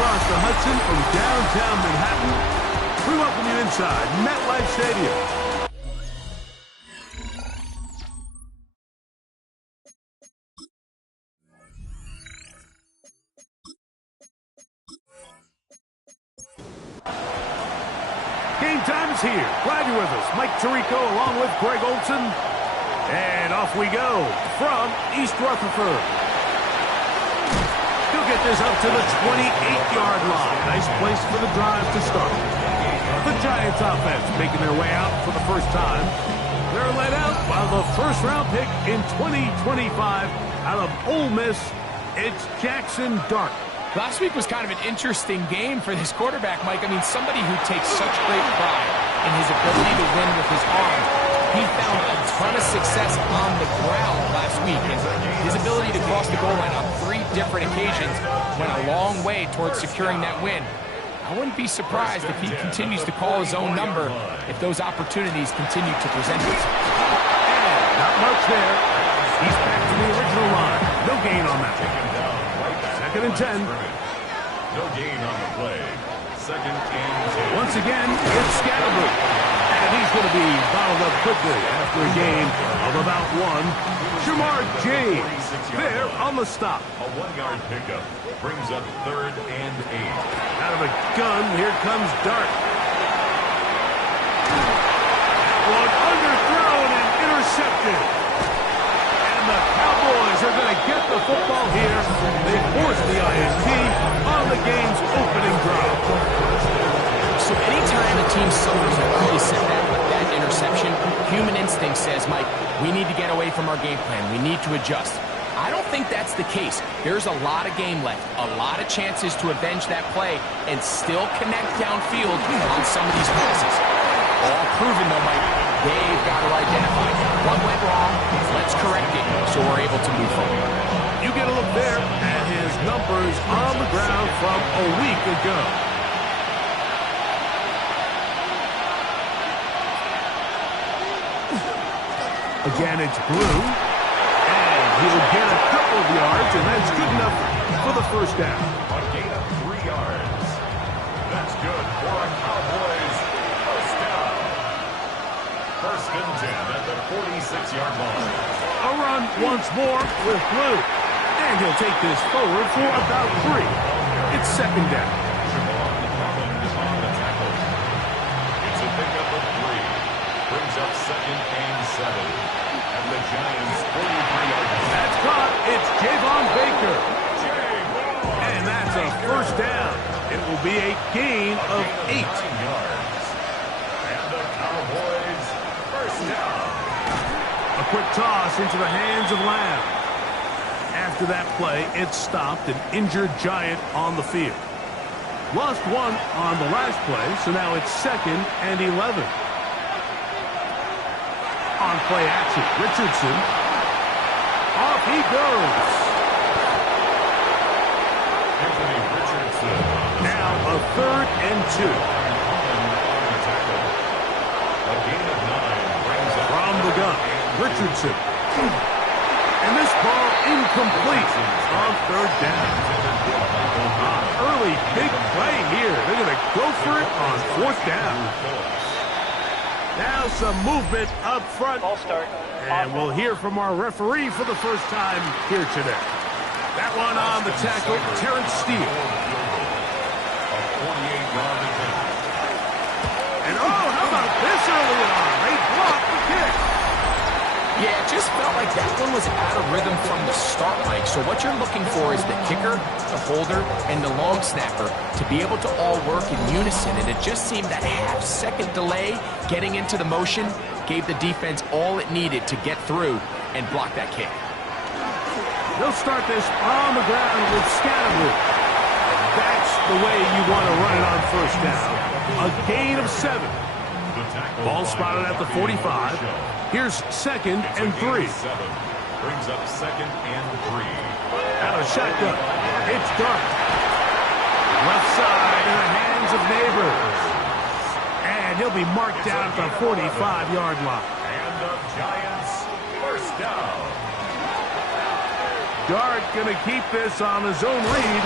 across the Hudson from downtown Manhattan, we welcome you inside MetLife Stadium. Game time is here. Glad you're with us. Mike Tirico along with Greg Olson. And off we go from East Rutherford. He'll get this up to the 28-yard line. Nice place for the drive to start. The Giants offense making their way out for the first time. They're led out by the first-round pick in 2025 out of Ole Miss. It's Jackson Dart. Last week was kind of an interesting game for this quarterback, Mike. I mean, somebody who takes such great pride in his ability to win with his arm. He found a ton of success on the ground last week, and his ability to cross the goal line on 3 different occasions went a long way towards securing that win. I wouldn't be surprised if he continues to call his own number if those opportunities continue to present themselves. Not much there. He's back to the original line. No gain on that. Second and 10. No gain on the play. Second and 10. Once again, it's Scatterby. And he's going to be bottled up quickly after a gain of about 1. Jamar James there on the stop. A 1-yard pickup brings up 3rd and 8. Out of a gun, here comes Dart. One underthrown and intercepted. And the Cowboys are going to get the football here. They force the INT on the game's opening drive. So anytime a team suffers an early setback like that interception, human instinct says, Mike, we need to get away from our game plan. We need to adjust. I don't think that's the case. There's a lot of game left, a lot of chances to avenge that play and still connect downfield on some of these passes. All proven, though, Mike, they've got to identify what went wrong, let's correct it so we're able to move forward. You get a look there at his numbers on the ground from a week ago. Again, it's Blue. And he'll get a couple of yards, and that's good enough for the first down. A gain of 3 yards. That's good for a Cowboys first down. First and 10 at the 46-yard line. A run once more with Blue. And he'll take this forward for about 3. It's second down. On the tackle. It's a pickup of 3. Brings up 2nd and 7. And the Giants 43-yard line. That's caught. It's Javon Baker. And that's a first down. It will be a gain of 8. yards. And the Cowboys first down. A quick toss into the hands of Lamb. After that play, it stopped an injured Giant on the field. Lost 1 on the last play, so now it's 2nd and 11. On play action, Richardson. Off he goes. Anthony Richardson. Now a 3rd and 2. A gain of 9 brings up From the gun, Richardson. And this ball incomplete on 3rd down. Early big play here. They're going to go for it on 4th down. Now some movement up front. And we'll hear from our referee for the first time here today. That one on the tackle, Terrence Steele. A 48-yard attempt. And oh, how about this early on? They blocked the kick. Yeah, it just felt like that one was out of rhythm from the start, Mike. So what you're looking for is the kicker, the holder, and the long snapper to be able to all work in unison. And it just seemed that half-second delay getting into the motion gave the defense all it needed to get through and block that kick. They'll start this on the ground with Scatterby. That's the way you want to run it on first down. A gain of 7. Ball spotted at the 45. Here's 2nd and 3. Brings up 2nd and 3. Out of shotgun. It's Dart. Left side in the hands of Neighbors. And he'll be marked down at the 45-yard line. And the Giants first down. Dart going to keep this on his own read.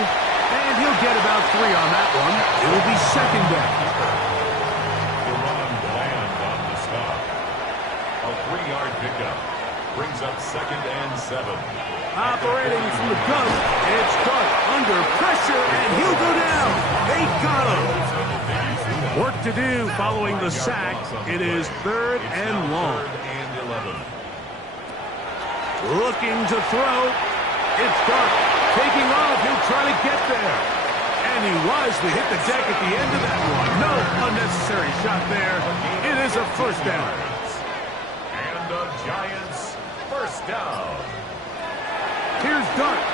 And he'll get about 3 on that one. It'll be second down. The run land on the stop. A 3-yard pickup brings up 2nd and 7. Operating from the gun. It's Dart under pressure, and he'll go down. They got him. Work to do following the sack. It is 3rd and long. 3rd and 11. Looking to throw. It's Dart. Taking off. He'll try to get there. And he wisely hit the deck at the end of that one. No unnecessary shot there. It is a first down. And the Giants first down. Here's Dart.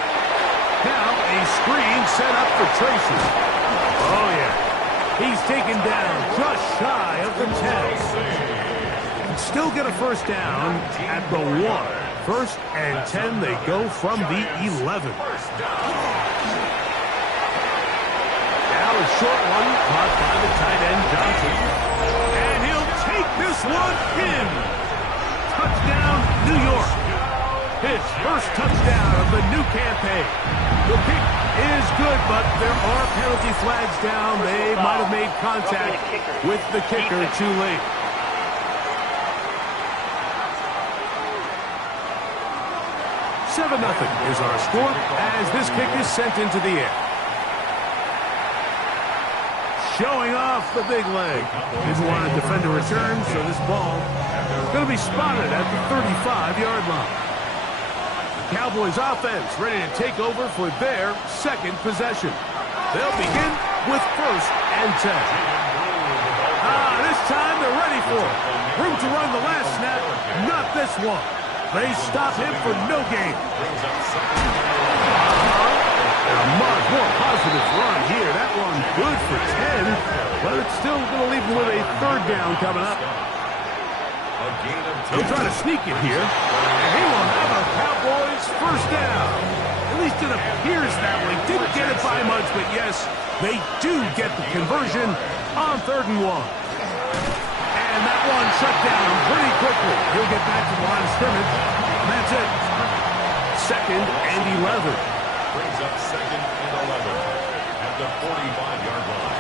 Now a screen set up for Tracy. Oh, yeah. He's taken down just shy of the 10. Still get a first down at the 1. 1st and 10. They go from the 11. Now a short one caught by the tight end Johnson. And he'll take this one in. Touchdown, New York. His first touchdown of the new campaign. The kick is good, but there are penalty flags down. They might have made contact with the kicker too late. Nothing is our score as this kick is sent into the air. Showing off the big leg. Didn't want to defend a return, so this ball is going to be spotted at the 35-yard line. The Cowboys offense ready to take over for their second possession. They'll begin with 1st and 10. This time they're ready for it. Room to run the last snap, not this one. They stop him for no gain. A much more positive run here. That one good for 10, but it's still going to leave him with a 3rd down coming up. He'll try to sneak it here, and he will have a Cowboys first down. At least it appears that way. Didn't get it by much, but yes, they do get the conversion on 3rd and 1. And that one shut down pretty quickly. He'll get back to the line of scrimmage. That's it. 2nd and 11. Brings up 2nd and 11 at the 45-yard line.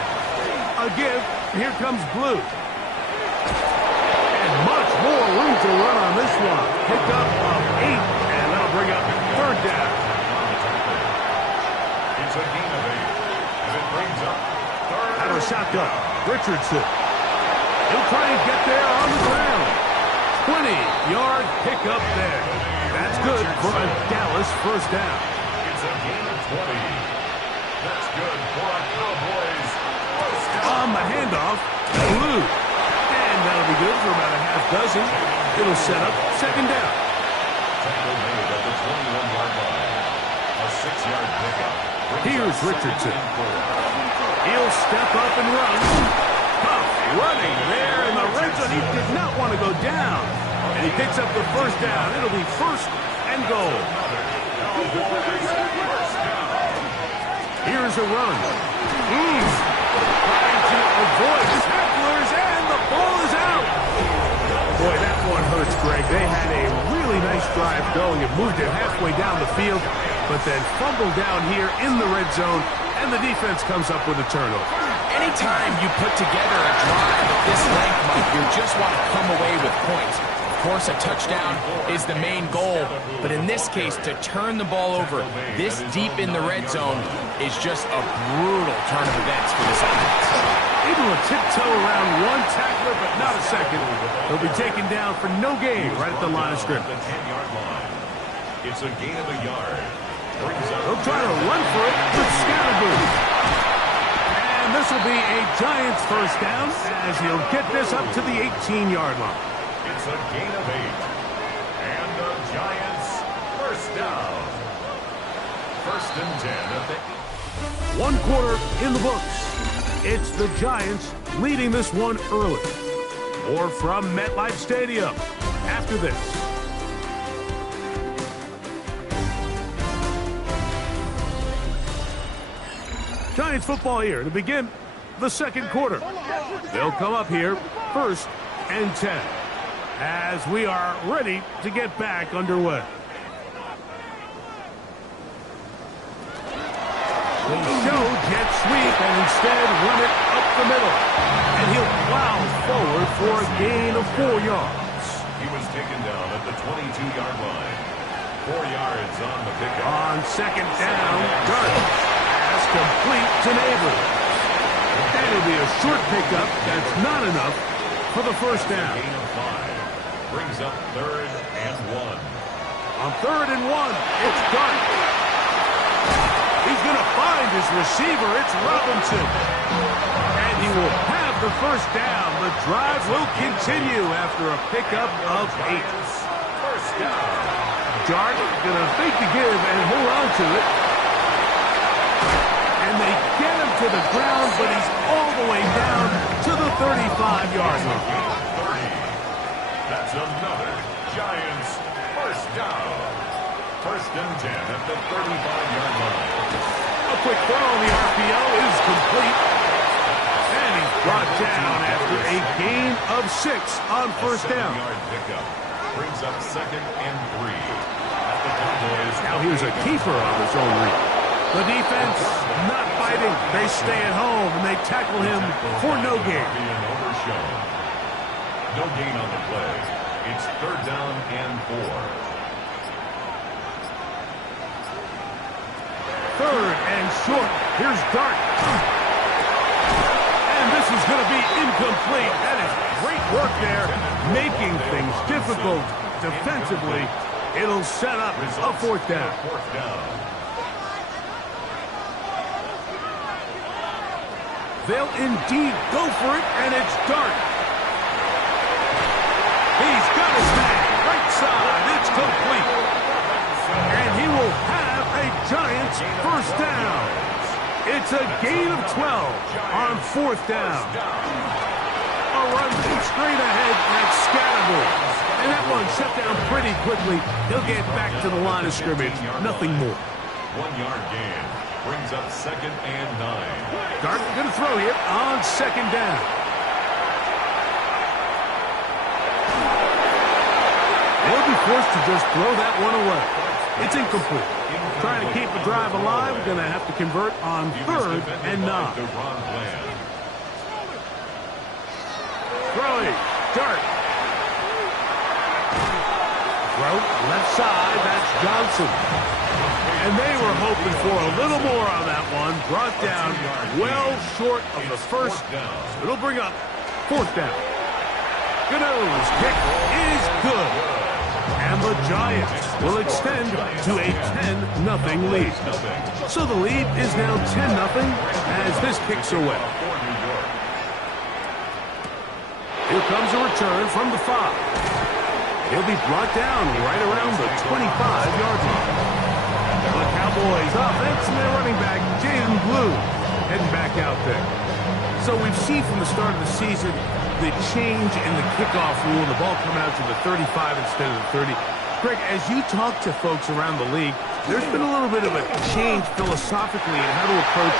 A give. Here comes Blue. And much more room to run on this one. Pick up of 8, and that'll bring up 3rd down. It's a gain of 8, and it brings up 3rd. Out of a shotgun. Richardson. He'll try and get there on the ground. 20-yard pickup there. That's good for a Dallas first down. It's a gain of 20. That's good for a Cowboys first down. On the handoff, Blue. And that'll be good for about a half dozen. It'll set up 2nd down. Tackle made at the 21-yard line. A 6-yard pickup. Here's Richardson. He'll step up and run. Tough running there in the red zone. He did not want to go down. And he picks up the first down. It'll be 1st and goal. Here's a run. Trying to avoid tacklers, and the ball is out. Boy, that one hurts, Greg. They had a really nice drive going. It moved it halfway down the field, but then fumbled down here in the red zone, and the defense comes up with a turnover. Anytime you put together a drive of this length, Mike, you just want to come away with points. Of course, a touchdown is the main goal, but in this case, to turn the ball over this deep in the red zone is just a brutal turn of events for this offense. Able to tiptoe around one tackler, but not a second. He'll be taken down for no gain right at the line of scrimmage. The 10-yard line. It's a gain of a yard. He'll try to run for it with Scatterboo. And this will be a Giants first down as he'll get this up to the 18-yard line. It's a gain of 8. And the Giants first down. 1st and 10 at the 1 quarter in the books. It's the Giants leading this one early. More from MetLife Stadium after this. Giants football here to begin the 2nd quarter. They'll come up here 1st and 10 as we are ready to get back underway. They show jet sweep and instead run it up the middle. And he'll plow forward for a gain of 4 yards. He was taken down at the 22-yard line. 4 yards on the pickup. On second down, Dart pass complete to Neighbors. That'll be a short pickup. That's not enough for the first down. Gain of 5. Brings up 3rd and 1. On 3rd and 1, it's Dart. He's going to find his receiver. It's Robinson. And he will have the first down. The drive will continue after a pickup of 8. First down. Dart going to fake the give and hold on to it. And they get him to the ground, but he's all the way down to the 35-yard line. 30. That's another Giants first down. First and 10 at the 35-yard line. A quick throw on the RPO is complete. And he's brought down after a gain of 6 on first down. 7-yard pickup. Brings up 2nd and 3. At the Cowboys. Now here's a keeper on his own read. The defense not fighting. They stay at home and they tackle him for no gain. Being overshown. No gain on the play. It's 3rd down and 4. 3rd and short. Here's Dart. And this is going to be incomplete. That is great work there, making things difficult defensively. It'll set up a 4th down. 4th down. They'll indeed go for it, and it's Dart. He's got his man. Right side. It's complete. And he will have a Giants first down. It's a gain of 12 on 4th down. A run straight ahead, that's Scatterable. And that one shut down pretty quickly. He'll get back to the line of scrimmage. Nothing more. 1-yard gain. Brings up 2nd and 9. Dart going to throw here on 2nd down. They'll be forced to just throw that one away. It's incomplete. Trying to keep the drive alive, going to have to convert on 3rd and 9. Throwing. Dart. Throw left side. That's Johnson. And they were hoping for a little more on that one. Brought down well short of the first. It'll bring up 4th down. Gano's kick is good. And the Giants will extend to a 10-0 lead. So the lead is now 10-0 as this kicks away. Here comes a return from the 5. He'll be brought down right around the 25-yard line. The Cowboys offense and their running back, Jaden Blue, heading back out there. So we've seen from the start of the season the change in the kickoff rule, the ball coming out to the 35 instead of the 30. Greg, as you talk to folks around the league, there's been a little bit of a change philosophically in how to approach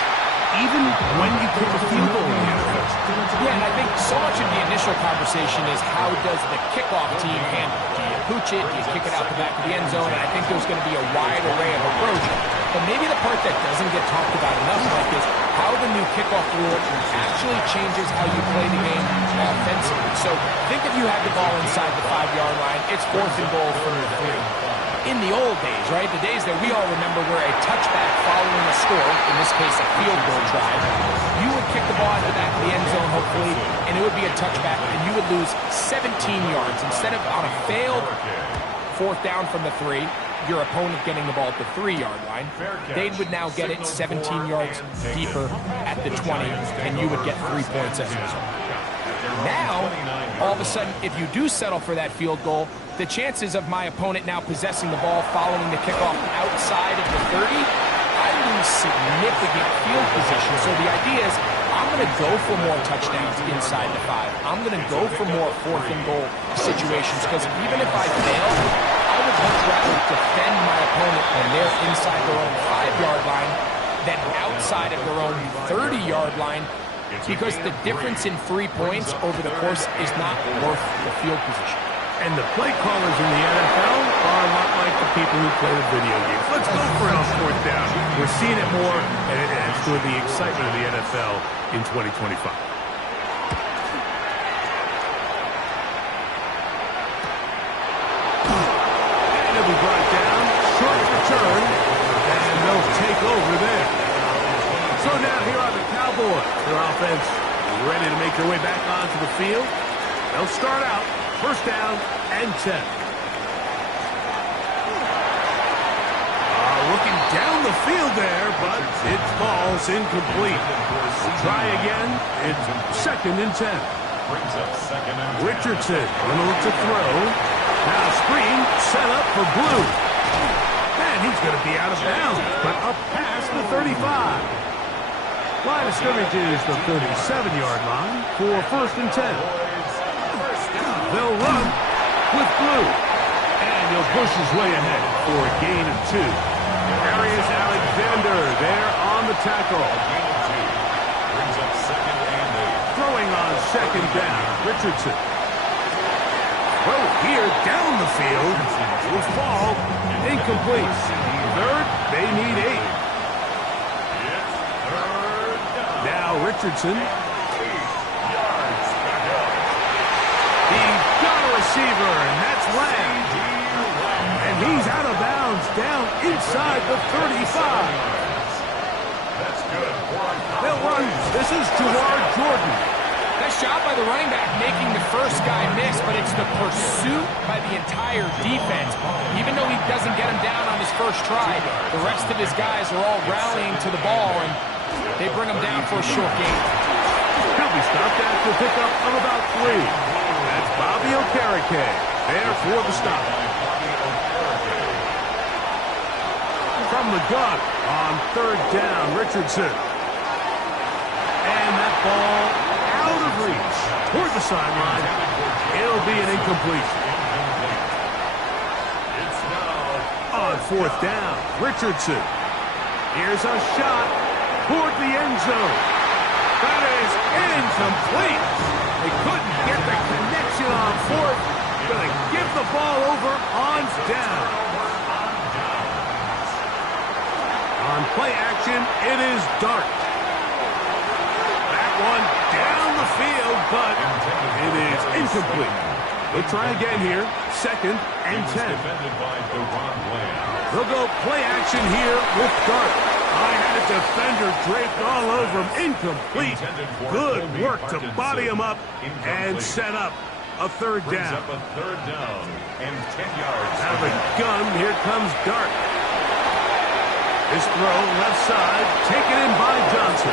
even when you kick a field goal in the NFL. Yeah, and I think so much of the initial conversation is how does the kickoff team handle it? Do you pooch it? Do you kick it out the back of the end zone? And I think there's going to be a wide array of approach. But maybe the part that doesn't get talked about enough, Mike, is how the new kickoff rule actually changes how you play the game offensively. So think if you had the ball inside the 5-yard line, it's 4th and goal from the 3. In the old days, right, the days that we all remember were a touchback following a score, in this case a field goal drive, you would kick the ball at the back of the end zone, hopefully, and it would be a touchback, and you would lose 17 yards. Instead of on a failed 4th down from the 3, your opponent getting the ball at the 3-yard line, they would now get it 17 yards deeper at the 20, and you would get 3 points as a result. Now, all of a sudden, if you do settle for that field goal, the chances of my opponent now possessing the ball following the kickoff outside of the 30, I lose significant field position. So the idea is I'm going to go for more touchdowns inside the 5. I'm going to go for more 4th and goal situations because even if I fail, I would much rather defend my opponent when they're inside their own 5-yard line than outside of their own 30-yard line, because the difference in 3 points over the course is not worth the field position. And the play callers in the NFL are a lot like the people who play the video games. Let's go for it on 4th down. We're seeing it more, and adds to the excitement of the NFL in 2025. And he'll be brought down. Short return. And they'll take over there. So now here are the Cowboys. Their offense ready to make their way back onto the field. They'll start out first down and 10. Looking down the field there, but it falls incomplete. Try again. It's second and 10. Brings up second and 10. Richardson, little to throw. Now screen set up for Blue. And he's going to be out of bounds, but up past the 35. Line of scrimmage is the 37-yard line for first and 10. They'll run with Blue. And he'll push his way ahead for a gain of 2. Darius Alexander there on the tackle. Brings up second and 8. Throwing on second down, Richardson. Throw here down the field. Will fall incomplete. Third, they need 8. Now Richardson. He's got a receiver, and that's Lamb. And he's out of bounds down inside the 35. That's good. They'll run. This is Jawar Jordan. Nice job by the running back making the first guy miss, but it's the pursuit by the entire defense. Even though he doesn't get him down on his first try, the rest of his guys are all rallying to the ball, and they bring him down for a short gain. He'll be stopped after a pickup of about 3. That's Bobby Okereke there for the stop. From the gun on third down, Richardson. And that ball out of reach toward the sideline. It'll be an incompletion. It's now On fourth down, Richardson. Here's a shot toward the end zone. That is incomplete. They couldn't get the connection on fourth. Going to give the ball over on down. On play action, it is Dart. That one down the field, but it is incomplete. They'll try again here. Second and 10. defended by Deron Bland. They'll go play action here with Dart. I had a defender draped all over him. Incomplete. Good work to body him up and set up a third Brings down. up a third down and 10 yards. Out of the gun, here comes Dart. This throw left side, taken in by Johnson.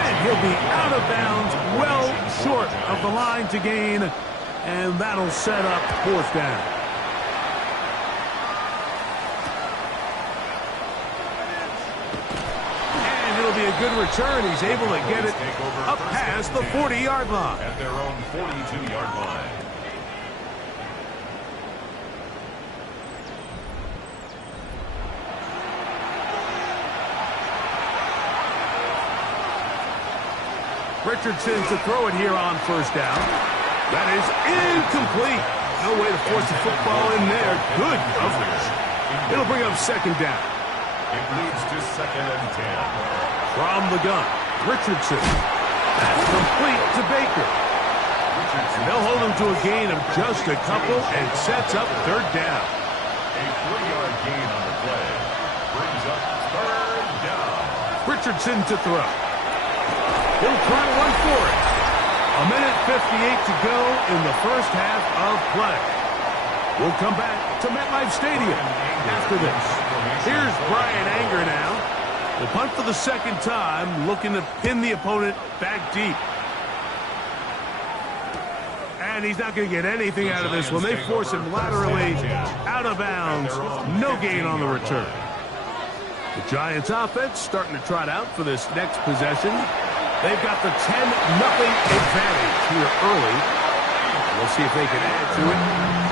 And he'll be out of bounds, well short of the line to gain. And that'll set up fourth down. And it'll be a good return. He's able to get it up past the 40-yard line. At their own 42-yard line. Richardson to throw it here on first down. That is incomplete. No way to force the football in there. Good coverage. It'll bring up second down. It leads to second and 10. From the gun, Richardson. That's complete to Baker. And they'll hold him to a gain of just a couple and sets up third down. A 3-yard gain on the play. Brings up third down. Richardson to throw. He'll try to run for it. 1:58 to go in the first half of play. We'll come back to MetLife Stadium after this. Here's Brian Anger now. The punt for the second time, looking to pin the opponent back deep. And he's not going to get anything out of this one. They force him laterally out of bounds. No gain on the return. The Giants offense starting to trot out for this next possession. They've got the 10-0 advantage here early. We'll see if they can add to it.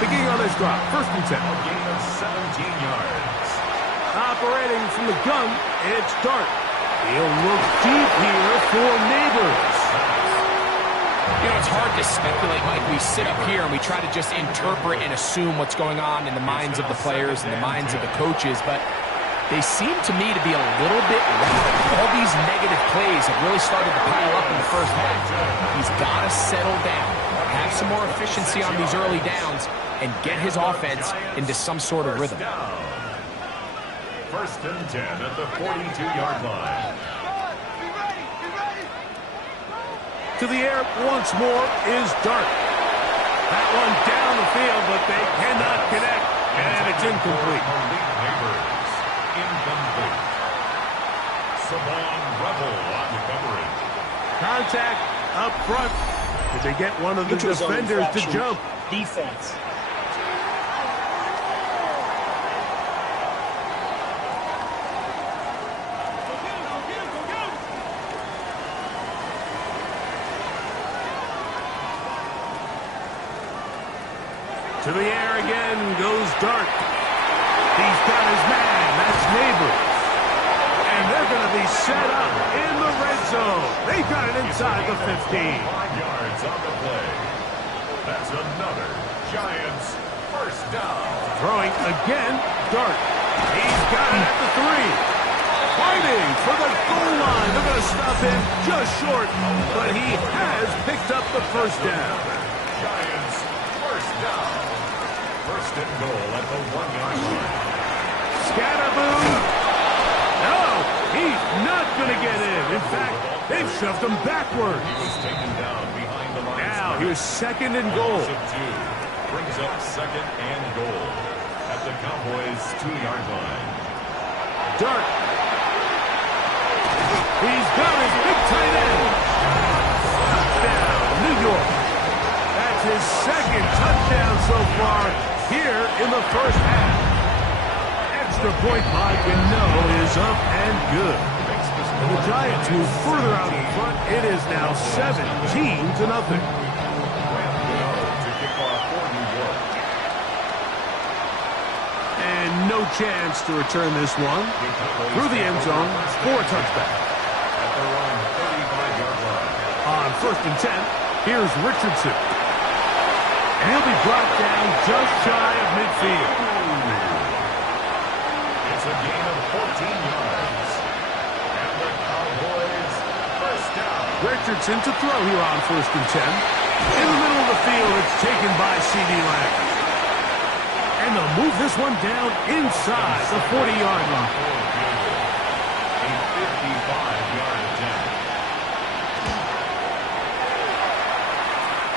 Beginning on this drive, first and 10. A gain of 17 yards. Operating from the gun, it's Dart. He'll look deep here for Neighbors. You know, it's hard to speculate, Mike. We sit up here and we try to just interpret and assume what's going on in the minds of the players and the minds of the coaches, but They seem to me to be a little bit rough. All these negative plays have really started to pile up in the first half. He's got to settle down, have some more efficiency on these early downs, and get his offense into some sort of rhythm. First and 10 at the 42-yard line. To the air once more is Dart. That one down the field, but they cannot connect, and it's incomplete. Incomplete. Savon Rebel on the coverage. Contact up front. Did they get one of the defenders to jump? Defense. To the air again goes Dart. He's got his man. That's Neighbors. And they're going to be set up in the red zone. They got it inside the 15. 5 yards on the play. That's another Giants first down. Throwing again, Dart. He's got it at the 3. Fighting for the goal line. They're going to stop him just short, but he has picked up the first down. Giants first down. First and goal at the 1-yard line. Scatterboo. No, he's not going to get in. In fact, they've shoved him backwards. He was taken down behind the line. Now here's second and goal. Brings up second and goal at the Cowboys' 2-yard line. Dart. He's got his big tight end. Touchdown, New York. That's his second touchdown so far here in the first half. Extra point by Gano is up and good. And the Giants move further out in front. It is now 17-0. And no chance to return this one. Through the end zone for a touchback. At their own 35-yard line. On first and 10, here's Richardson. And he'll be brought down just shy of midfield. It's a gain of 14 yards. And the Cowboys first down. Richardson to throw here on first and 10. In the middle of the field, it's taken by C.D. Lamb. And they'll move this one down inside the 40-yard line. A 55-yard attempt.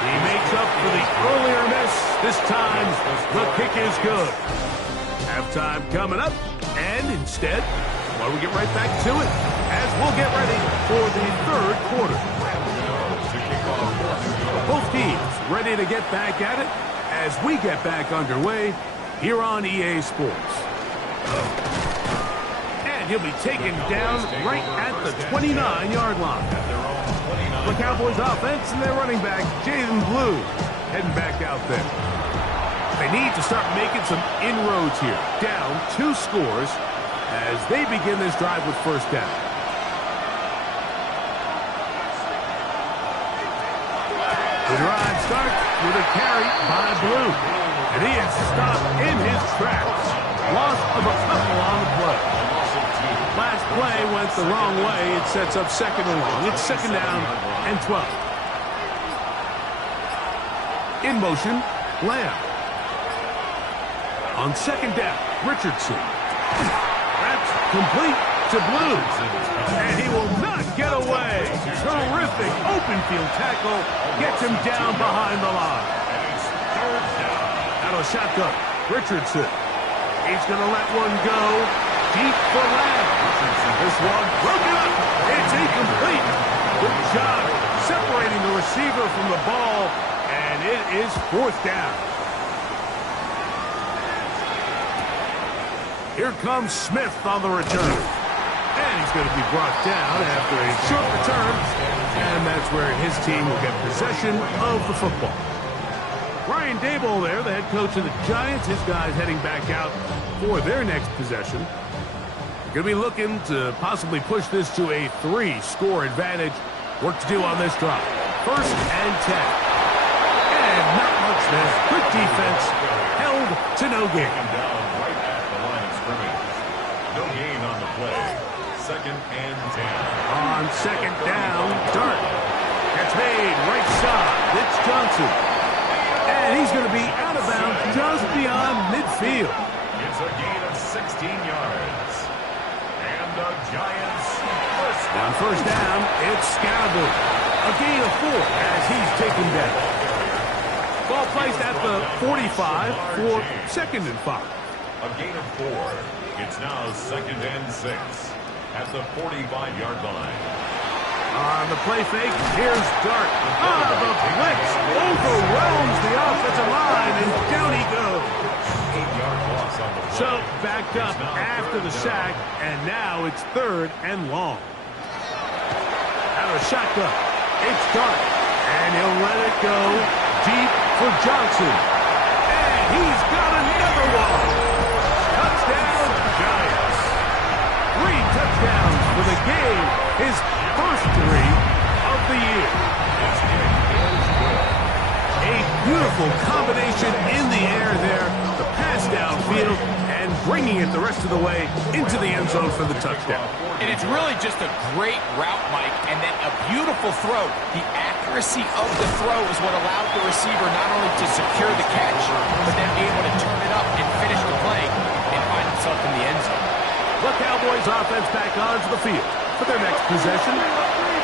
He makes up for the earlier miss. This time, the kick is good. Halftime coming up, and instead, why don't we get right back to it as we'll get ready for the third quarter. Both teams ready to get back at it as we get back underway here on EA Sports. And he'll be taken down right at the 29-yard line. The Cowboys offense and their running back, Jaden Blue, heading back out there. They need to start making some inroads here. Down 2 scores as they begin this drive with first down. The drive starts with a carry by Blue. And he is stopped in his tracks. Loss of a couple on the play. Last play went the wrong way. It sets up second and long. It's second down and 12. In motion, Lamb. On second down, Richardson. That's complete to Blue. And he will not get away. Terrific open field tackle. Gets him down behind the line. Out of shotgun, Richardson. He's going to let one go. Deep for Lamb. This one broken up. It's incomplete. Good job separating the receiver from the ball. And it is fourth down. Here comes Smith on the return. And he's going to be brought down after a short return. And that's where his team will get possession of the football. Brian Daboll there, the head coach of the Giants. His guys heading back out for their next possession. Going to be looking to possibly push this to a 3-score advantage. Work to do on this drive. First and 10. And not much there. Good defense. Held to no gain. Down right at the line of scrimmage. No gain play. Second and 10. On second down, Dart. Gets made right side. It's Johnson. And he's going to be out of bounds just beyond midfield. It's a gain of 16 yards. And the Giants first On first down, it's Scalaboo. A gain of 4 as he's taken down. Ball placed at the 45 for second and 5. A gain of 4. It's now second and 6 at the 45-yard line. On the play fake, here's Dart. The blitz overwhelms the offensive line, and down he goes. 8-yard loss on the play. So backed up after the sack, and now it's third and long. Out of shotgun, it's Dart, and he'll let it go deep for Johnson. And he's got another one. Touchdown, Giants. 3 touchdowns for the game. His first 3 of the year. A beautiful combination in the air there. The pass downfield and bringing it the rest of the way into the end zone for the touchdown. And it's really just a great route, Mike, and then a beautiful throw. The accuracy of the throw is what allowed the receiver not only to secure the catch, but then be able to turn it up and finish the play and find himself in the end zone. The Cowboys offense back onto the field. For their next possession,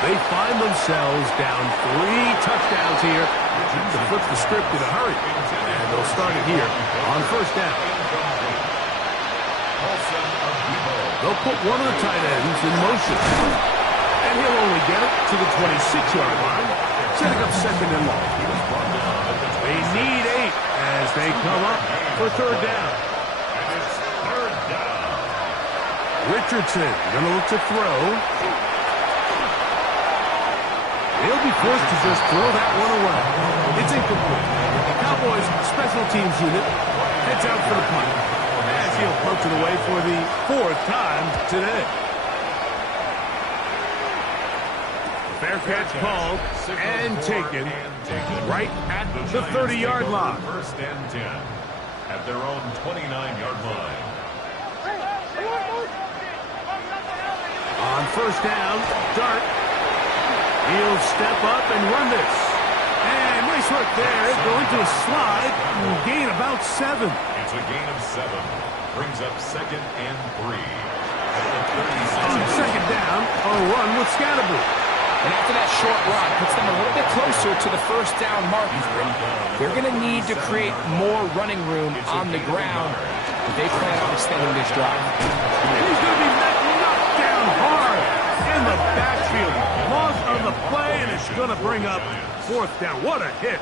they find themselves down 3 touchdowns here. To flip the script in a hurry. And they'll start it here on first down. They'll put one of the tight ends in motion. And he'll only get it to the 26-yard line, setting up second and long. They need 8 as they come up for third down. Richardson gonna look to throw. He'll be forced to just throw that one away. It's incomplete. The Cowboys special teams unit heads out for the punt as he'll punch it away for the 4th time today. Fair catch called and taken right at the 30-yard line. First and 10 at their own 29-yard line. On first down, Dart. He'll step up and run this. And nice work there. Going to a slide. Gain about 7. It's a gain of 7. Brings up second and 3. On second down, a run with Scalaboo. And after that short run, puts them a little bit closer to the first down mark. They're going to need to create more running room on the ground. They plan on extending this drive. And he's going to be knocked down hard in the backfield. Loss on the play, and it's going to bring up 4th down. What a hit.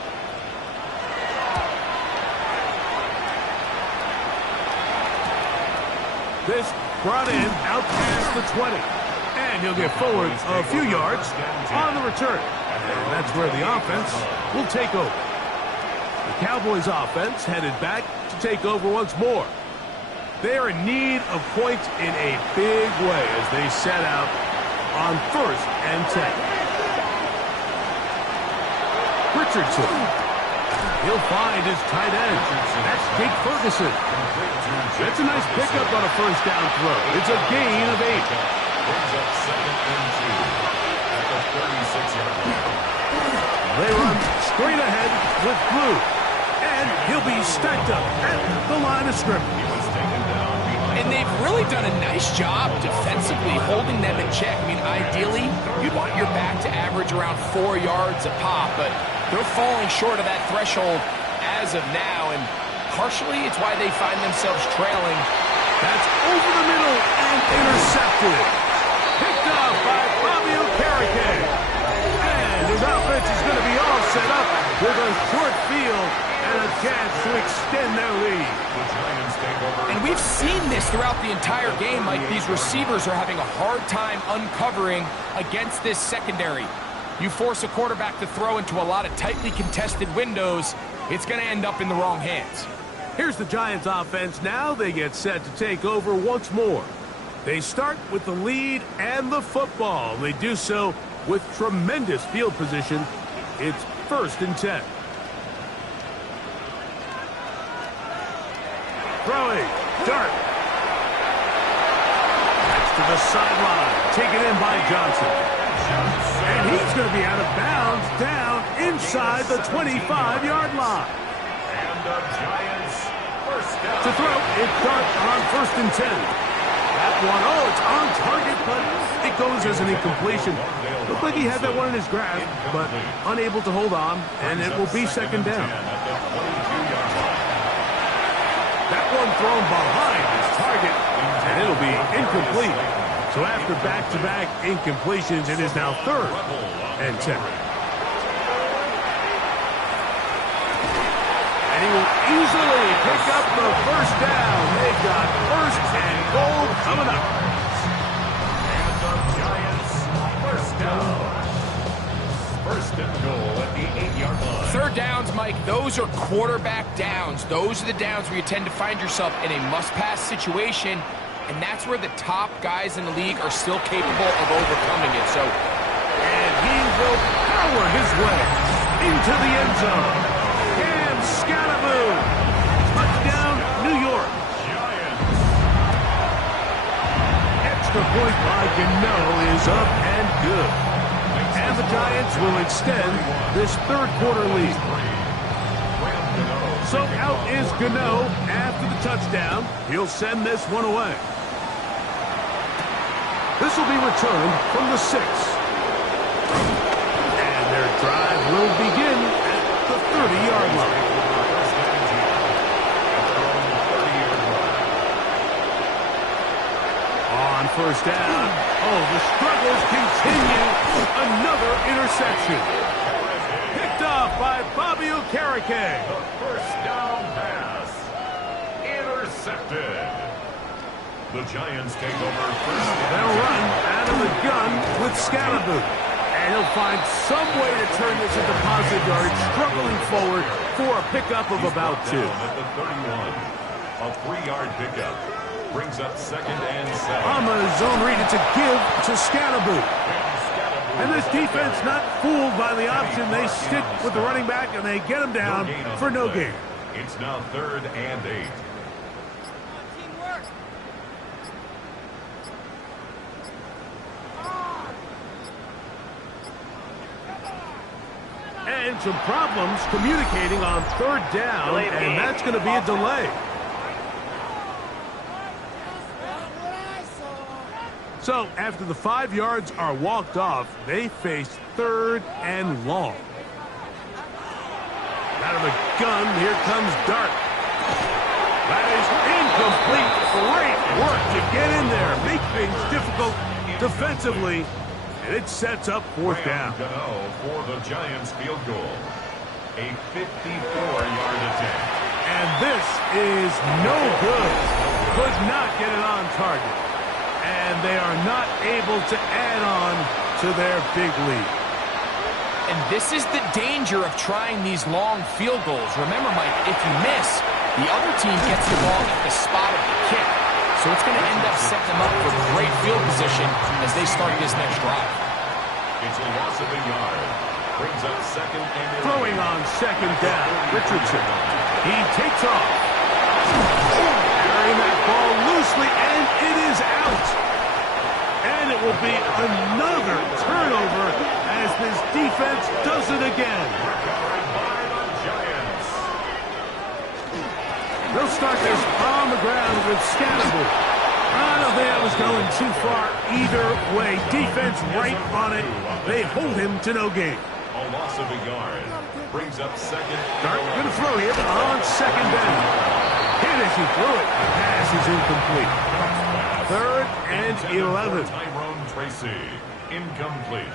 This brought in out past the 20. And he'll get forward a few yards on the return. And that's where the offense will take over. The Cowboys offense headed back to take over once more. They are in need of points in a big way as they set out on first and 10. Richardson. He'll find his tight end. That's Jake Ferguson. That's a nice pickup on a first down throw. It's a gain of 8. Brings up second and 2 at the 36-yard line. They run straight ahead with Blue. And he'll be stacked up at the line of scrimmage. He was taken down behind. And they've really done a nice job defensively holding them in check. I mean, ideally, you'd want your back to average around 4 yards a pop, but they're falling short of that threshold as of now, and partially it's why they find themselves trailing. That's over the middle and intercepted. Picked off by Fabio Carrique. And his offense is going to be all set up with a short field and a chance to extend their lead. The Giants take over. And we've seen this throughout the entire game, Mike. These receivers are having a hard time uncovering against this secondary. You force a quarterback to throw into a lot of tightly contested windows, it's going to end up in the wrong hands. Here's the Giants offense now. They get set to take over once more. They start with the lead and the football. They do so with tremendous field position. It's first and 10. Throwing. Dart. That's to the sideline. Taken in by Johnson. And he's going to be out of bounds down inside the 25-yard line. And the Giants first down. To throw, it's Dart on 1st and 10. That one, oh, it's on target, but it goes as an incompletion. Looked like he had that one in his grasp, but unable to hold on, and it will be 2nd down. That one thrown behind his target, and it'll be incomplete. So after back-to-back incompletions, it is now 3rd and 10. And he will easily pick up the 1st down. They've got 1st and goal coming up. And the Giants first down. 1st and goal at the 8-yard line. 3rd downs, Mike, those are quarterback downs. Those are the downs where you tend to find yourself in a must-pass situation, and that's where the top guys in the league are still capable of overcoming it. So, and he will power his way into the end zone. Cam Scattaboo. Touchdown, New York. Giants. Extra point by Gano is up and good. And the Giants will extend this 3rd quarter lead. So out is Gano after the touchdown. He'll send this one away. This will be returned from the 6. And their drive will begin at the 30-yard line. On 1st down, oh, the struggles continue. Another interception. Picked off by Bobby Okereke. The 1st down pass. Intercepted. The Giants take over 1st down. They'll run out of the gun with Scattaboo. And he'll find some way to turn this into positive yardage, struggling forward for a pickup of about 2. At the 31. A 3-yard pickup. Brings up 2nd and 7. On the zone read, it's a give to Scattaboo. And this defense not fooled by the option. They stick with the running back, and they get him down for no gain. It's now 3rd and 8. And some problems communicating on 3rd down, and that's going to be a delay. So after the 5 yards are walked off, they face 3rd and long. Out of the gun, here comes Dart. That is incomplete. Great work to get in there. Make things difficult defensively. And it sets up 4th down. Gano for the Giants field goal. A 54-yard attempt. And this is no good. Could not get it on target. And they are not able to add on to their big lead. and this is the danger of trying these long field goals. Remember, Mike, if you miss, the other team gets the ball at the spot of the kick. So it's going to end up setting them up for great field position as they start this next drive. It's a loss of a yard. Brings up second and Throwing on second down, Richardson. He takes off. Carrying that ball loosely, and it is out. And it will be another turnover as this defense does it again. recovered by the Giants. They'll start this on the ground with Scatterbury. I don't think that was going too far either way. Defense right on it. They hold him to no gain. A loss of a yard. Brings up second. Dart going to throw here on second down. Hit as he threw it. The pass is incomplete. Third and 11. Tyrone Tracy. Incomplete.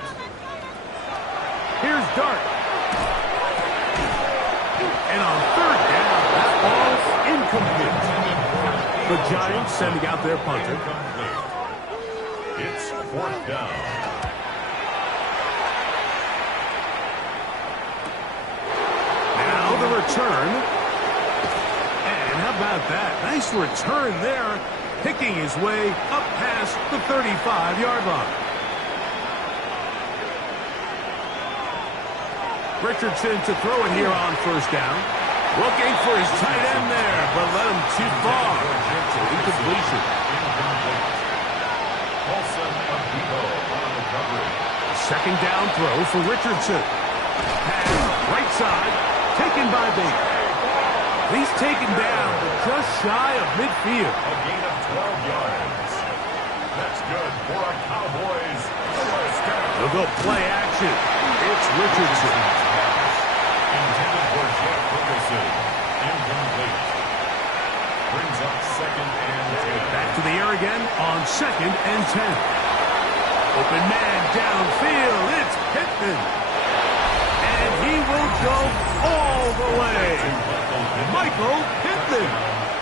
Here's Dart. And on third down, that ball's incomplete. The Giants sending out their punter. Incomplete. It's fourth down. Now the return. And how about that? Nice return there. Picking his way up past the 35-yard line. Richardson to throw it here on first down. Looking for his tight end there, but led him too far. So incompletion. Second down throw for Richardson. Pass right side, taken by Baker. He's taken down just shy of midfield. A gain of 12 yards. That's good for a Cowboys first down. They'll go play action. It's Richardson. Intended for Jeff Ferguson. Incomplete. Brings up second and 10. Back to the air again on second and 10. Open man downfield. It's Pittman. And he will go all the way. Michael Pittman.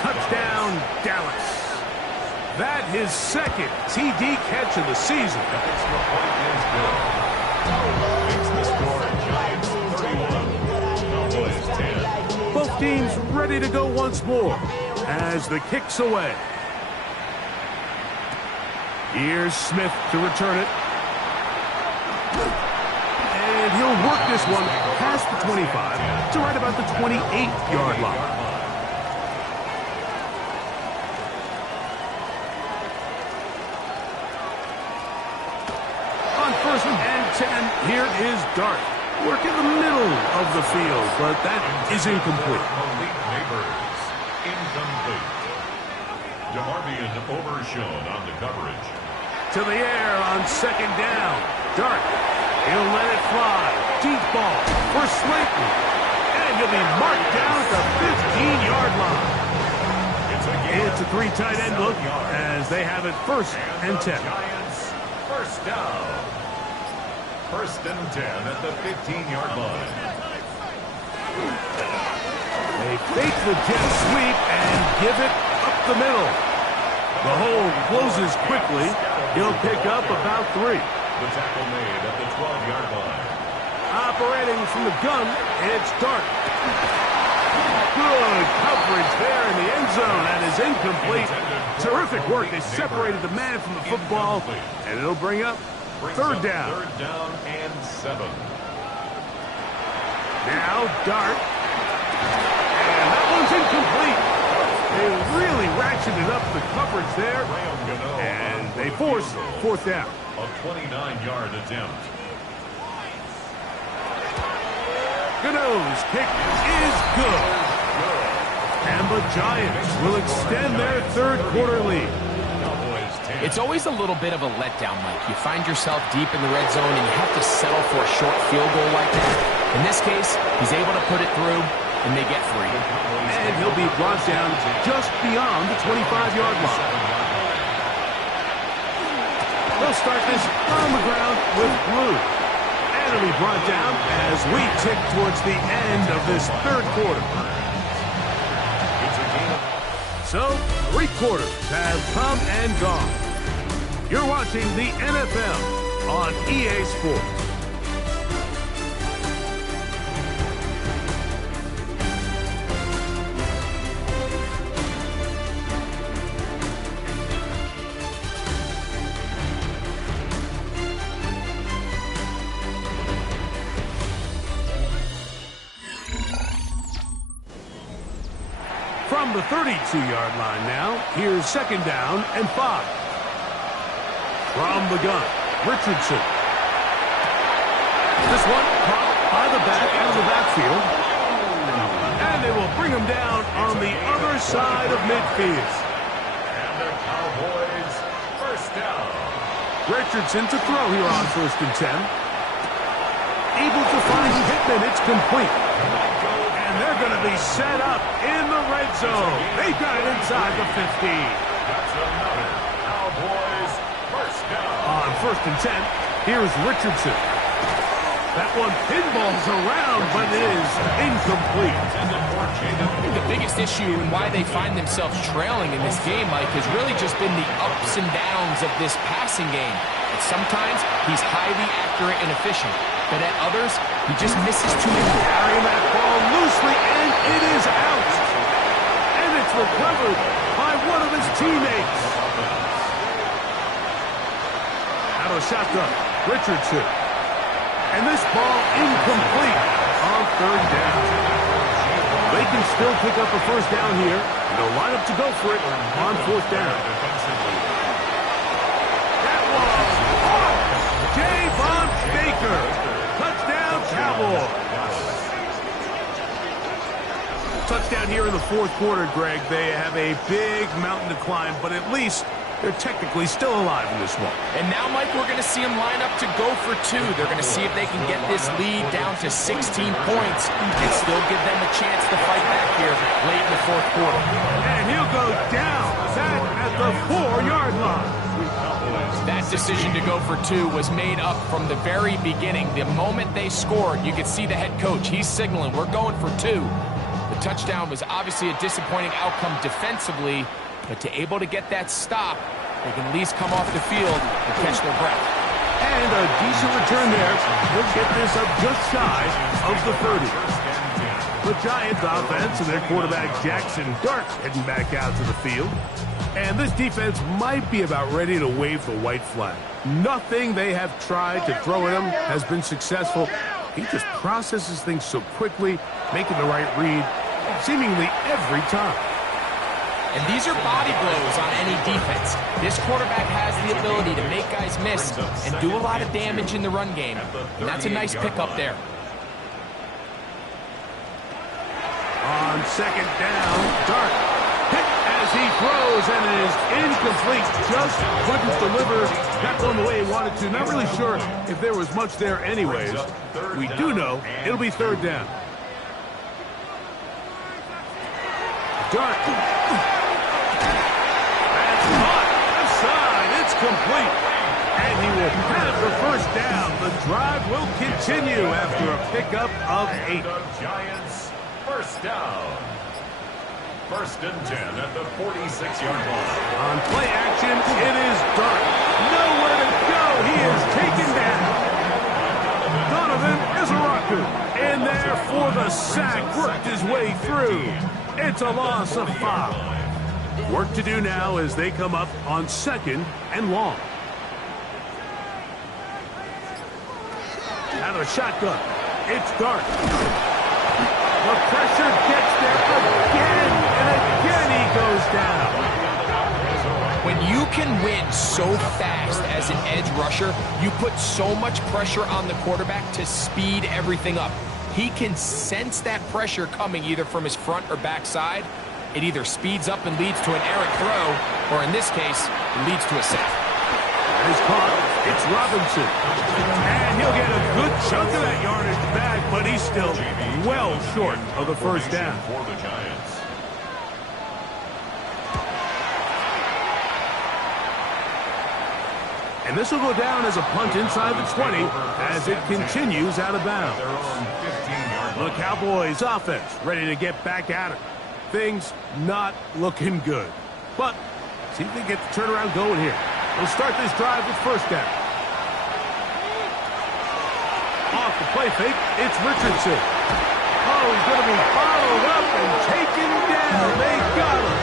Touchdown, Dallas. That his second TD catch of the season. Extra point is good. Makes the score Giants 31. Cowboys 10. Both teams ready to go once more as the kick's away. Here's Smith to return it. And he'll work this one past the 25 to right about the 28-yard line. On first and 10, here is Dart. Work in the middle of the field, but that is incomplete. Malik Neighbors. Incomplete. DeMarvion overshown on the coverage. To the air on second down. Dart. He'll let it fly. Deep ball for Slayton. And he'll be marked down at the 15-yard line. It's a three tight end look as they have it first and 10. Giants first down. First and 10 at the 15-yard line. They fake the jet sweep and give it up the middle. The hole closes quickly. He'll pick up about 3. The tackle made at the 12-yard line. Operating from the gun, it's Dart. Good coverage there in the end zone. That is incomplete. Terrific work. They separated the man from the football, and it'll bring up third down. Third down and 7. Now Dart. And that one's incomplete. They really ratcheted up the coverage there, and they force fourth down. A 29-yard attempt. Gano's kick is good. And the Giants will extend their third quarter lead. Cowboys 10. It's always a little bit of a letdown, Mike. You find yourself deep in the red zone and you have to settle for a short field goal like that. In this case, he's able to put it through, and they get 3. And he'll be brought down just beyond the 25-yard line. They'll start this on the ground with Blue. And he'll be brought down as we tick towards the end of this third quarter. So, 3 quarters have come and gone. You're watching the NFL on EA Sports. From the 32-yard line now, here's second down and 5. From the gun, Richardson. This one caught by the back out of the backfield. And they will bring him down on the other side of midfield. And the Cowboys first down. Richardson to throw here on first and 10. Able to find Pittman. It's complete. And they're going to be set up in the red zone. They've got it inside the 15. That's another Cowboys first down. On first and 10, here's Richardson. That one pinballs around, but it is incomplete. I think the biggest issue and why they find themselves trailing in this game, Mike, has really just been the ups and downs of this passing game. And sometimes he's highly accurate and efficient, but at others, he just misses too many. Carrying that ball loosely, and it is out. And it's recovered by one of his teammates. Out of shotgun, Richardson. And this ball incomplete on third down. They can still pick up a first down here. And they'll line up to go for it on fourth down. That was off. Javon Baker. Touchdown, Cowboys. Touchdown here in the fourth quarter, Greg. They have a big mountain to climb, but at least they're technically still alive in this one. And now, Mike, we're going to see them line up to go for two. They're going to see if they can get this lead down to 16 points and still give them a chance to fight back here late in the fourth quarter. And he'll go down back at the 4-yard line. That decision to go for two was made up from the very beginning. The moment they scored, you could see the head coach. He's signaling, we're going for two. The touchdown was obviously a disappointing outcome defensively, but to able to get that stop, they can at least come off the field and catch their breath. And a decent return there. They'll get this up just shy of the 30. The Giants offense and their quarterback Jackson Dart heading back out to the field. And this defense might be about ready to wave the white flag. Nothing they have tried to throw at him has been successful. He just processes things so quickly, making the right read seemingly every time. And these are body blows on any defense. This quarterback has the ability to make guys miss and do a lot of damage in the run game. And that's a nice pickup there. On second down, Dart hit as he throws, and it is incomplete. Just couldn't deliver that one the way he wanted to. Not really sure if there was much there anyways. We do know it'll be third down. Dart. That's caught aside. It's complete. And he will have the first down. The drive will continue after a pickup of 8. The Giants first down. First and 10 at the 46-yard line. On play action, it is Dart. Nowhere to go. He is taken down. Donovan is a rocker. In there for the sack. Worked his way through. It's a loss of 5. Work to do now as they come up on second and long. Out of the shotgun. It's Dart. The pressure gets there again, and again he goes down. When you can win so fast as an edge rusher, you put so much pressure on the quarterback to speed everything up. He can sense that pressure coming either from his front or back side. It either speeds up and leads to an errant throw, or in this case, it leads to a sack. That is caught. It's Robinson. And he'll get a good chunk of that yardage back, but he's still well short of the first down. For the Giants. And this will go down as a punt inside the 20 as it continues out of bounds. Their own 15-yard line. The Cowboys offense ready to get back at it. Things not looking good. But see if they get the turnaround going here. They'll start this drive with first down. Off the play fake, it's Richardson. Oh, he's going to be followed up and taken down. They got him.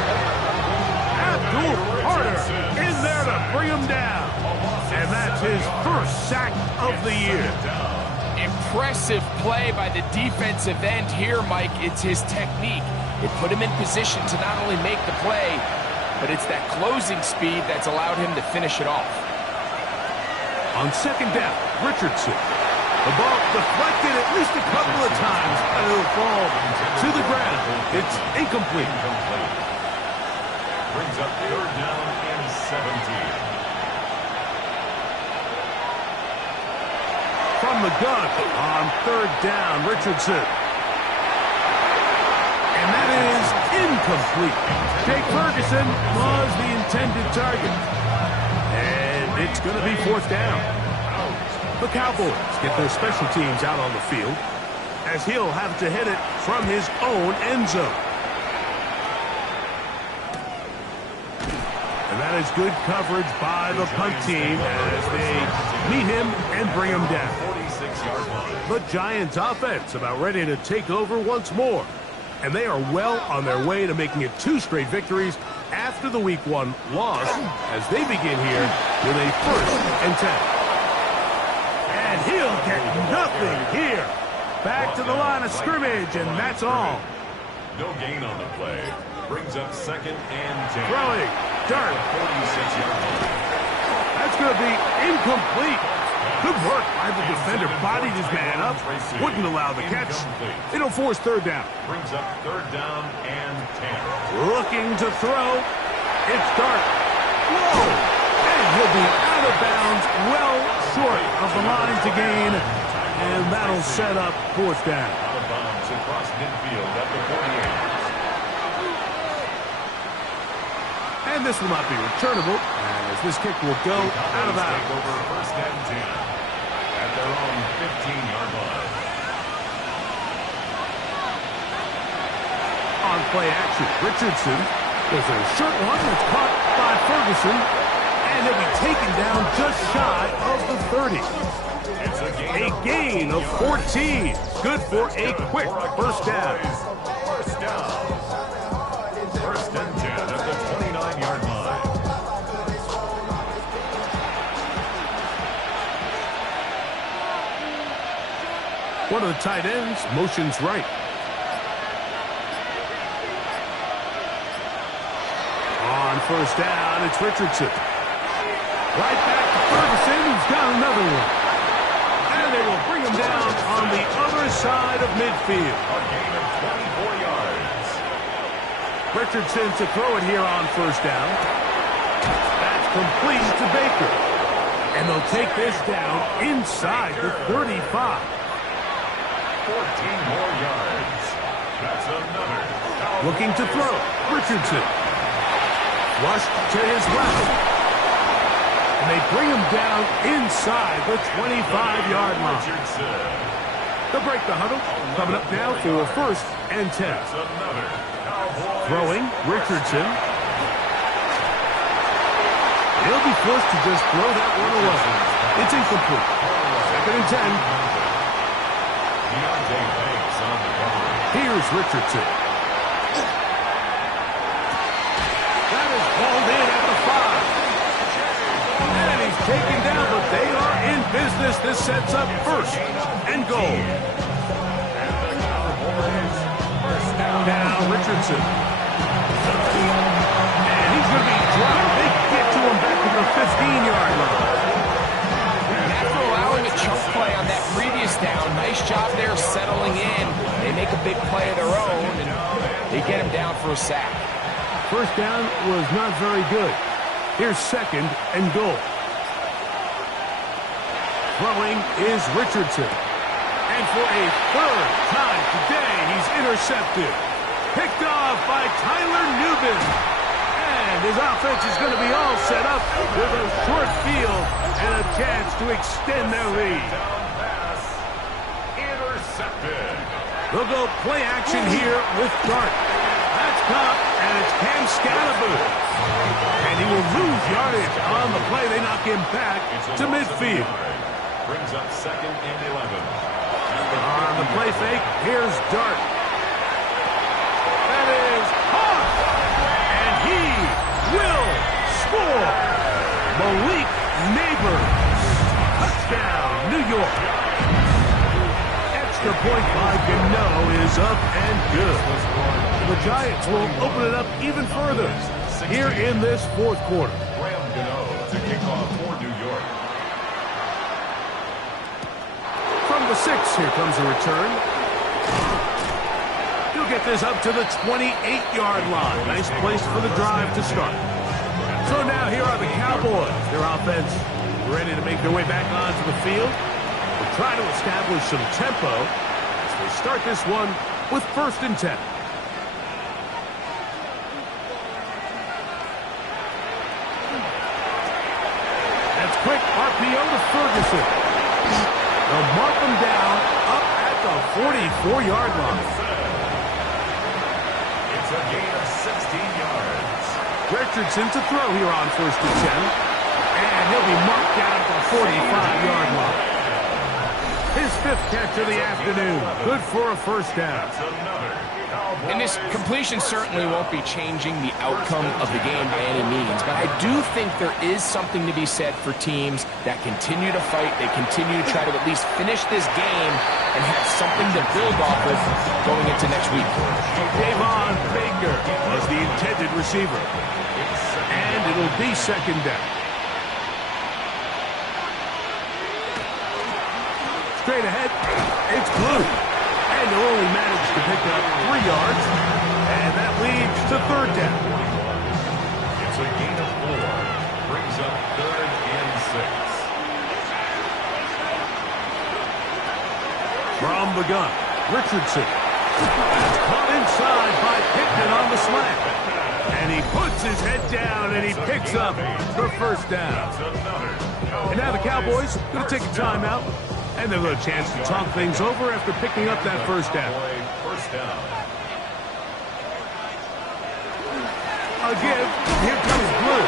Abdul Carter in there to bring him down. And that's his first sack of the year. Impressive play by the defensive end here, Mike. It's his technique. It put him in position to not only make the play, but it's that closing speed that's allowed him to finish it off. On second down, Richardson. The ball deflected at least a couple of times, and it'll fall to the ground. It's incomplete. Brings up third down and 17. From the gun on third down, Richardson. And that is incomplete. Jake Ferguson was the intended target. And it's going to be fourth down. The Cowboys get their special teams out on the field as he'll have to hit it from his own end zone. And that is good coverage by the punt team as they meet him and bring him down. 46-yard line. The Giants offense about ready to take over once more. And they are well on their way to making it 2 straight victories after the Week 1 loss as they begin here with a 1st and 10. And he'll get nothing here. Back to the line of scrimmage, and that's all. No gain on the play. Brings up second and 10. Throwing. Dart. 46-yard line. That's going to be incomplete. Good work by the defender. Bodied his man up. Wouldn't allow the catch. It'll force third down. Brings up third down and 10. Looking to throw. It's Dart. Whoa! And he'll be out of bounds, well short of the line to gain. And that'll set up fourth down. Out of bounds across midfield at the 48. And this will not be returnable, as this kick will go out of bounds. Take over first and 10 at their own 15-yard line. On play action, Richardson. There's a short one that's caught by Ferguson, and he'll be taken down just shy of the 30. It's A gain of 14. Good for a quick first down. First down. First and 10 at the 29-yard line. One of the tight ends motions right. On first down, it's Richardson. Right back to Ferguson, who's got another one. And they will bring him down on the other side of midfield. A gain of 24 yards. Richardson to throw it here on first down. That's complete to Baker. And they'll take this down inside the 35. 14 more yards. That's another. Looking to throw. Richardson. Flushed to his left. And they bring him down inside the 25-yard line. Richardson. They'll break the huddle. Coming up now for first and 10. That's another. Cowboys. Throwing, Richardson. He'll be forced to just throw that one away. It's incomplete. Second and 10. Banks on the cover. Here's Richardson. That is hauled in at the 5. And he's taken down, but they are in business. This sets up first and goal. Now Richardson. And he's going to be dropped. They get to him back to the 15-yard line. After allowing a chunk play on that previous down, nice job there settling in. They make a big play of their own, and they get him down for a sack. First down was not very good. Here's second and goal. Throwing is Richardson. And for a third time today, he's intercepted. Picked off by Tyler Newbin. And his offense is going to be all set up with a short field and a chance to extend their lead. Down pass. Intercepted. They'll go play action here with Dart. That's caught, and it's Cam Scalaboo. And he will lose yardage on the play. They knock him back to midfield. Brings up second and 11. On the play fake, here's Dart. That is caught. And he will score. Malik Neighbors. Touchdown, New York. Extra point by Gano is up and good. The Giants will open it up even further here in this fourth quarter. Graham Gano to kick off for New York. From the 6, here comes a return. He'll get this up to the 28-yard line. Nice place for the drive to start. So now here are the Cowboys. Their offense ready to make their way back onto the field. They're trying to establish some tempo as they start this one with first and 10. That's quick RPO to Ferguson. They'll mark them down up at the 44-yard line. It's a gain of 16 yards. Richardson to throw here on first and 10. And he'll be marked down at the 45-yard line. His 5th catch of the afternoon. Good for a first down. That's another. And this completion certainly won't be changing the outcome of the game by any means, but I do think there is something to be said for teams that continue to fight, they continue to try to at least finish this game and have something to build off of going into next week. Davon Baker was the intended receiver. And it'll be second down. straight ahead. It's blue. And they'll only manage to pick up 3 yards. And that leads to third down. It's a gain of 4. Brings up 3rd and 6. From the gun, Richardson. That's caught inside by Pittman on the slant. And he puts his head down and he picks up the first down. And now the Cowboys going to take a timeout. And they've got a chance to talk things over after picking up that first down. Again, here comes Blue.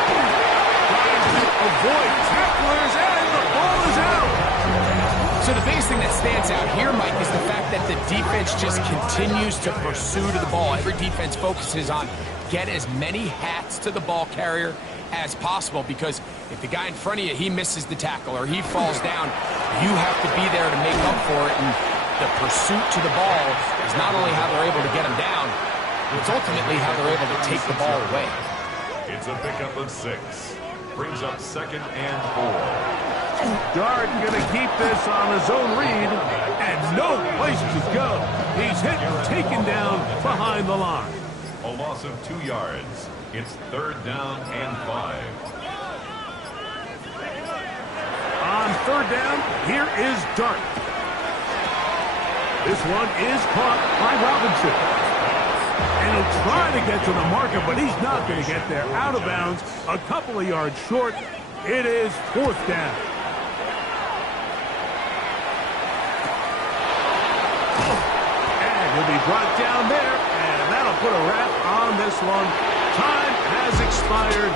Trying to avoid tacklers, and the ball is out. So the biggest thing that stands out here, Mike, is the fact that the defense just continues to pursue to the ball. Every defense focuses on get as many hats to the ball carrier as possible, because if the guy in front of you, he misses the tackle or he falls down, you have to be there to make up for it. And the pursuit to the ball is not only how they're able to get him down, it's ultimately how they're able to take the ball away. It's a pickup of 6. Brings up 2nd and 4. Dart going to keep this on his own read, and no place to go. He's hit and taken down behind the line. A loss of 2 yards. It's 3rd down and 5. On 3rd down, here is Dart. This one is caught by Robinson. And he'll try to get to the marker, but he's not going to get there. Out of bounds, a couple of yards short. It is 4th down. And he'll be brought down there, and that'll put a wrap on this one. Time has expired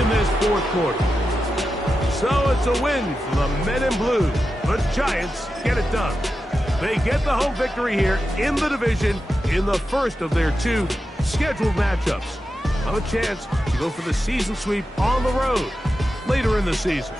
in this 4th quarter. So it's a win for the men in blue. The Giants get it done. They get the home victory here in the division in the first of their 2 scheduled matchups. Have a chance to go for the season sweep on the road later in the season.